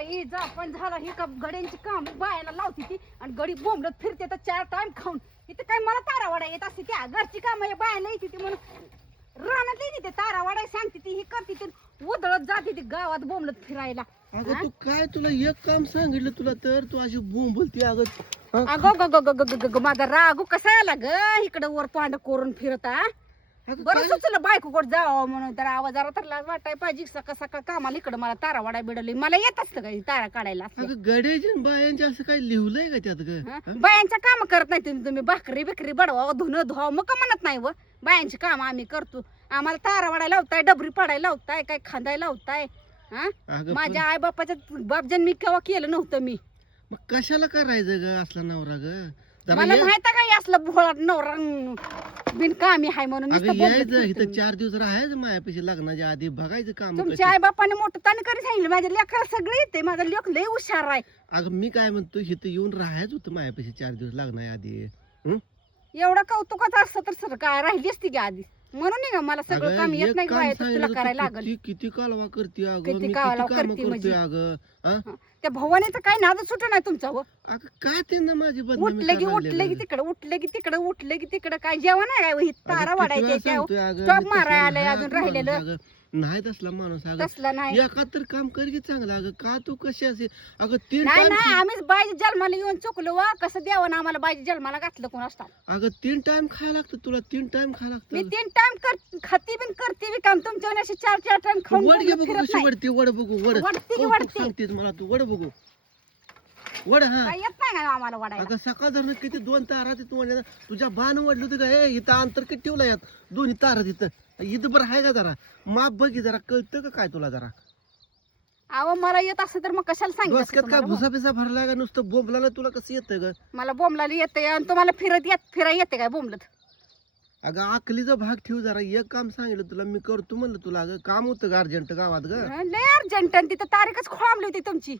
बाई जा पण झाला ही का गड्यांची काम बायाला लावती ती आणि गडी बोंबलत फिरते तर 4 टाइम खाऊन इथे काय मला तारावाडा येत असते त्या घरची काम बायाला येते ती म्हणून रानात येते ते तारावाडा सांगते ती ही करते ती उधळत जाते ती गावात बोंबलत फिरायला. अगं तू काय तुला एक काम सांगितलं तुला तर तू अशी बोंबलती अगं अगो माझा रागू कसा आला ग इकडं वर पांड करून फिरता. अगं बरं काय? सुचलं बायको कडे जावं म्हणून तर आवाज जरा तर लाज वाटाय पाहिजे सकाळ सकाळ कामाला इकडं मला तारा वाडाय बिडवली मला येत असतं काही तारा काढायला असल्या. अगं गड्याच्या बायांच्या असं काय लिहिलंय का त्यात ग हं? बायांच्या काम करत नाही तुम्ही भाकरी बिकरी बडवा धुणं धुवा मग का म्हणत नाही व बायांची काम आम्ही करतो. आम्हाला तारा वाडायला लावताय डबरी पाडायला लावताय काय खांदायला लावताय. हा अगं माझ्या आई बापाच्या बापजन मी केव्हा केलं नव्हतं मी. मग कशाला करायचं ग असला नवरा ग जरा मला ये. माहित काय असलं भोळा नवरा बिनकामी हाय म्हणून अगं नुसतं बोलत यायचं फिरते इथं मी. 4 दिवस राहायचं मायापाशी लग्नाच्या आधी बघायचं काम तुमच्या आई बापाने मोठं ताण करी सांगितलं माझ्या लेकराला सगळं येते माझा लेक लय हुशार आहे. अगं मी काय म्हणतो इथं येऊन राहायचं होतं मायापाशी 4 दिवस लग्नाच्या आधी एवढं कौतुकाचं असतं तर सर काय राहिली असती की आधी म्हणून नाही का मला सगळं अगं, काम येत एक नाही काम बाहेर तुला सांगितलं करायला तर लागल. किती कालवा करते अगं किती मी किती कालवा काम करते म्हणजे? करतोय अगं हा? त्या भवानीचं काय नाद सुट नाही तुमचा हो. अगं काय ते ना माझी बदनामी उठले की करायला उठले की लागली? तिकडे उठले की तिकडे उठले की तिकडे काय जेवण आहे का? ही अगं, तारा किती वाढायच्या वेळा त्या सांगतोय अगं, स्टॉप मी मारायला तसला आलंय नाही अजून अगं माणूस राहिलेलं अगं. नाही तसला माणूस अगं तसलं नाही. एका तर काम कर की चांगलं अगं का तू कशी असे अगं 3 नाही टाइम नाही आम्हीच बाईच्या जन्माला येऊन चुकलो वा कसं द्यावं ना आम्हाला बाईच्या जन्माला घातलं कोण असतात. अगं 3 टाइम खायला लागतं तुला 3 टाइम खायला मी लागतं 3 टाइम खाती बिन करते बी काम तुमच्या अशी 4 टाइम खाऊन वड घे बोंबलत बघू फिरत कशी नाही. वडते वड बघू वड वडते की कौतुक वडते. सांगतेस मला तू वड बघू वड हा काय येत नाही का आम्हाला वाढायला. अगं सकाळ धरणं किती 2 तारा तिथं वडल्या तुझ्या बाण वडलं होतं का हे इथं अंतर किती ठेवलं यात दोन्ही तारा तिथं इथं बरं आहे का जरा माप बघी जरा कळतं का काय तुला जरा अहो मला येत असं तर मग कशाला सांगितलं असतं डोसक्यात काय तुम्हाला? भुसा बिसा भरला का नुसतं बोंबलाला तुला कसं येतं ग मला बोंबलाली येते आणि तुम्हाला फिरायला येते काय बोंबलत. अगं आकलीचा भाग ठेव जरा एक काम सांगितलं तुला मी करतो म्हणलं तुला अगं काम होतं ग अर्जंट गावात ग लय अर्जंट आणि तिथं तारीखच खोळंबली होती तुमची.